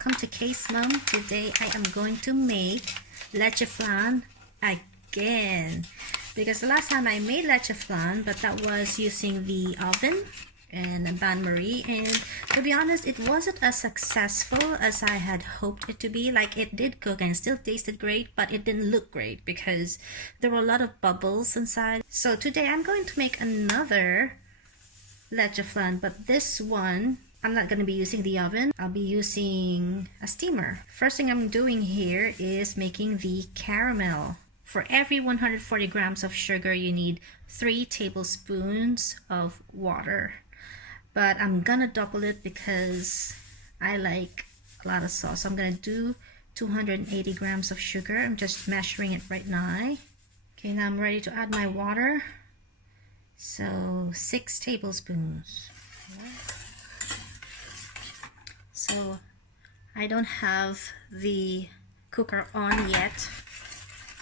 welcome to Case Mom. Today I am going to make Leche Flan again, because the last time I made Leche Flan, but that was using the oven and a bain-marie, and to be honest, it wasn't as successful as I had hoped it to be. Like, it did cook and still tasted great, but it didn't look great because there were a lot of bubbles inside. So today I'm going to make another Leche Flan, but this one I'm not going to be using the oven. I'll be using a steamer. First thing I'm doing here is making the caramel. For every 140 grams of sugar, you need 3 tablespoons of water. But I'm gonna double it because I like a lot of sauce. So I'm gonna do 280 grams of sugar. I'm just measuring it right now. Okay, now I'm ready to add my water. So 6 tablespoons. So I don't have the cooker on yet,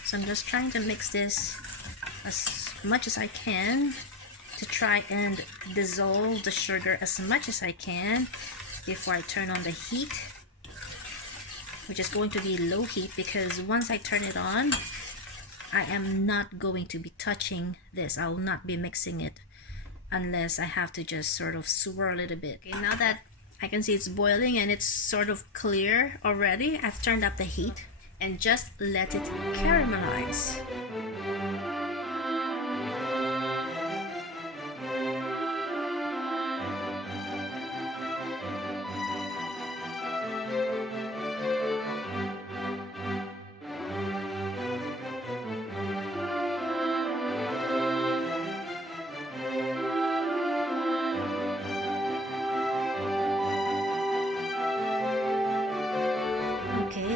so I'm just trying to mix this as much as I can to try and dissolve the sugar as much as I can before I turn on the heat, which is going to be low heat, because once I turn it on, I am not going to be touching this. I will not be mixing it unless I have to just sort of swirl it a bit. Okay, now that I can see it's boiling and it's sort of clear already, I've turned up the heat and just let it caramelize.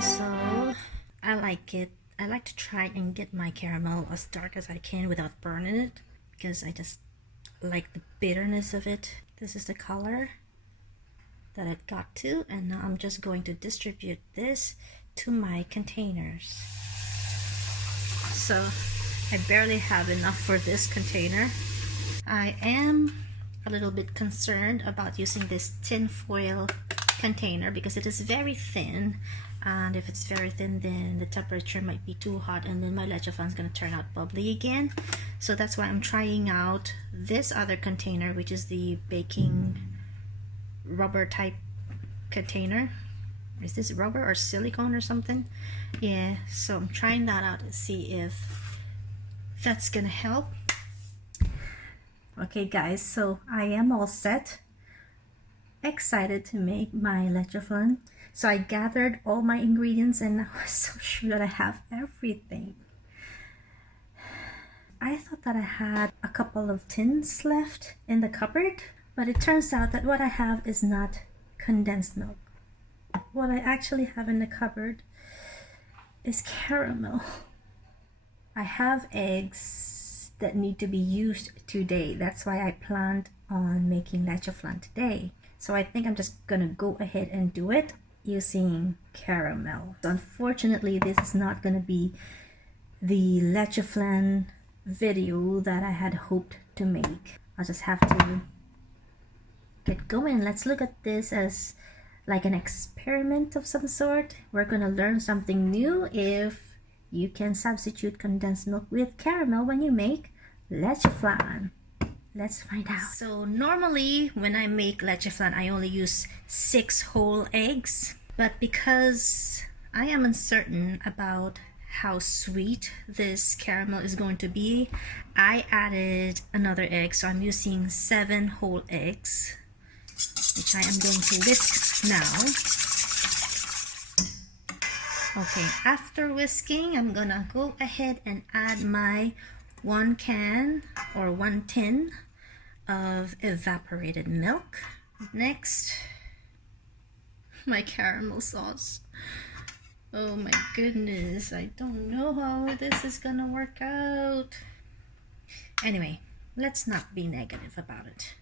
So I like it. I like to try and get my caramel as dark as I can without burning it, because I just like the bitterness of it. This is the color that it got to, and now I'm just going to distribute this to my containers. So I barely have enough for this container. I am a little bit concerned about using this tin foil container because it is very thin, and if it's very thin, then the temperature might be too hot and then my leche flan is going to turn out bubbly again. So that's why I'm trying out this other container, which is the baking rubber type container. Is this rubber or silicone or something? Yeah, so I'm trying that out to see if that's gonna help. Okay guys, so I am all set, excited to make my leche flan. So I gathered all my ingredients and I was so sure that I have everything. I thought that I had a couple of tins left in the cupboard, but it turns out that what I have is not condensed milk. What I actually have in the cupboard is caramel. I have eggs that need to be used today. That's why I planned on making leche flan today. So I think I'm just gonna go ahead and do it using caramel. So unfortunately, this is not gonna be the leche flan video that I had hoped to make. I'll just have to get going. Let's look at this as like an experiment of some sort. We're gonna learn something new if you can substitute condensed milk with caramel when you make leche flan. Let's find out. So normally when I make leche flan, I only use 6 whole eggs, but because I am uncertain about how sweet this caramel is going to be, I added another egg. So I'm using 7 whole eggs, which I am going to whisk now. Okay, after whisking, I'm gonna go ahead and add my 1 can or 1 tin of evaporated milk. Next, my caramel sauce. Oh my goodness, I don't know how this is gonna work out. Anyway, let's not be negative about it.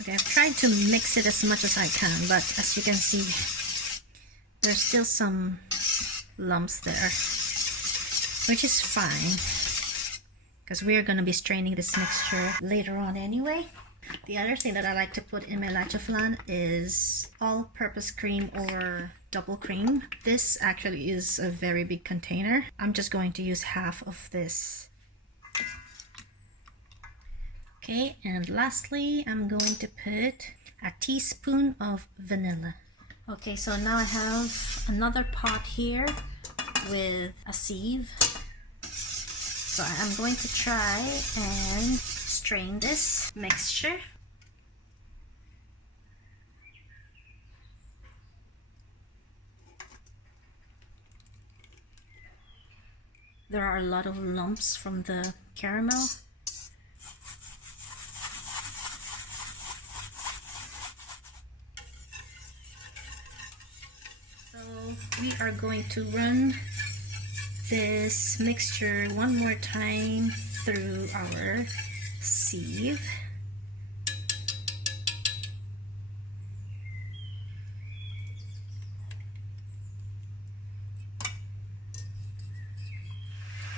Okay, I've tried to mix it as much as I can, but as you can see, there's still some lumps there, which is fine because we're going to be straining this mixture later on anyway. The other thing that I like to put in my Leche Flan is all-purpose cream or double cream. This actually is a very big container. I'm just going to use half of this. Okay, and lastly, I'm going to put a teaspoon of vanilla. Okay, so now I have another pot here with a sieve. So I'm going to try and strain this mixture. There are a lot of lumps from the caramel. So we are going to run this mixture one more time through our sieve.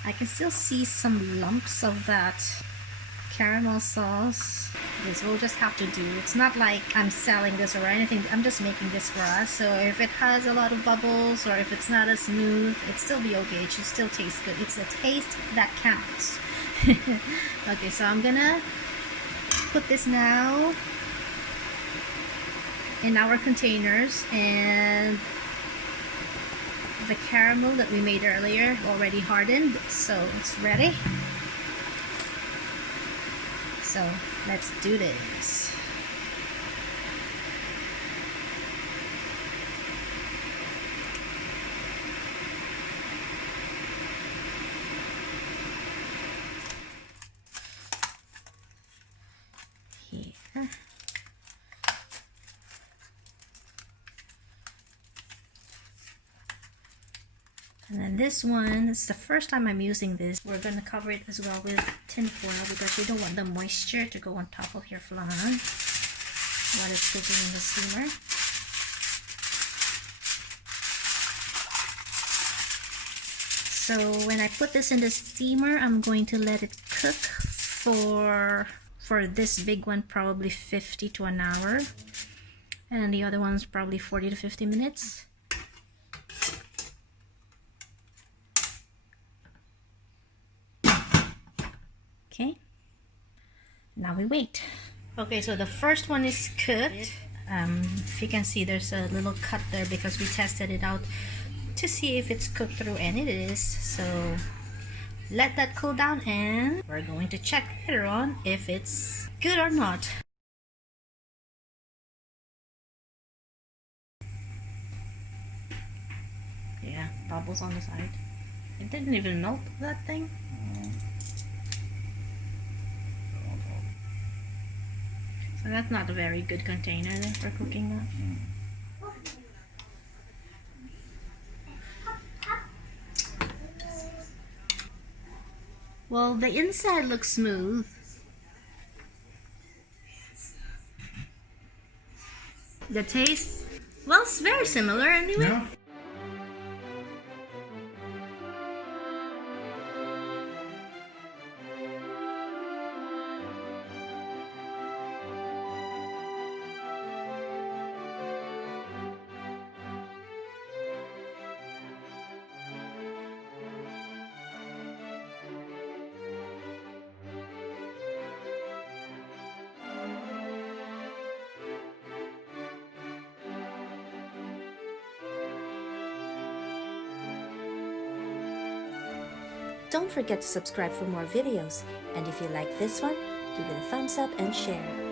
I can still see some lumps of that caramel sauce. This we'll just have to do. It's not like I'm selling this or anything. I'm just making this for us. So if it has a lot of bubbles or if it's not as smooth, it'd still be okay. It should still taste good. It's the taste that counts. Okay, so I'm gonna put this now in our containers, and the caramel that we made earlier already hardened, so it's ready. So let's do this. Here. And then this one, it's the first time I'm using this. We're going to cover it as well with tin foil because you don't want the moisture to go on top of your flan while it's cooking in the steamer. So when I put this in the steamer, I'm going to let it cook for this big one probably 50 to an hour, and the other one's probably 40 to 50 minutes. Okay, now we wait. Okay, so the first one is cooked. If you can see, there's a little cut there because we tested it out to see if it's cooked through, and it is. So let that cool down and we're going to check later on if it's good or not. Yeah, bubbles on the side. It didn't even melt, that thing. So that's not a very good container then for cooking that. Well, the inside looks smooth. The taste, well, it's very similar anyway. Yeah. Don't forget to subscribe for more videos, and if you like this one, give it a thumbs up and share.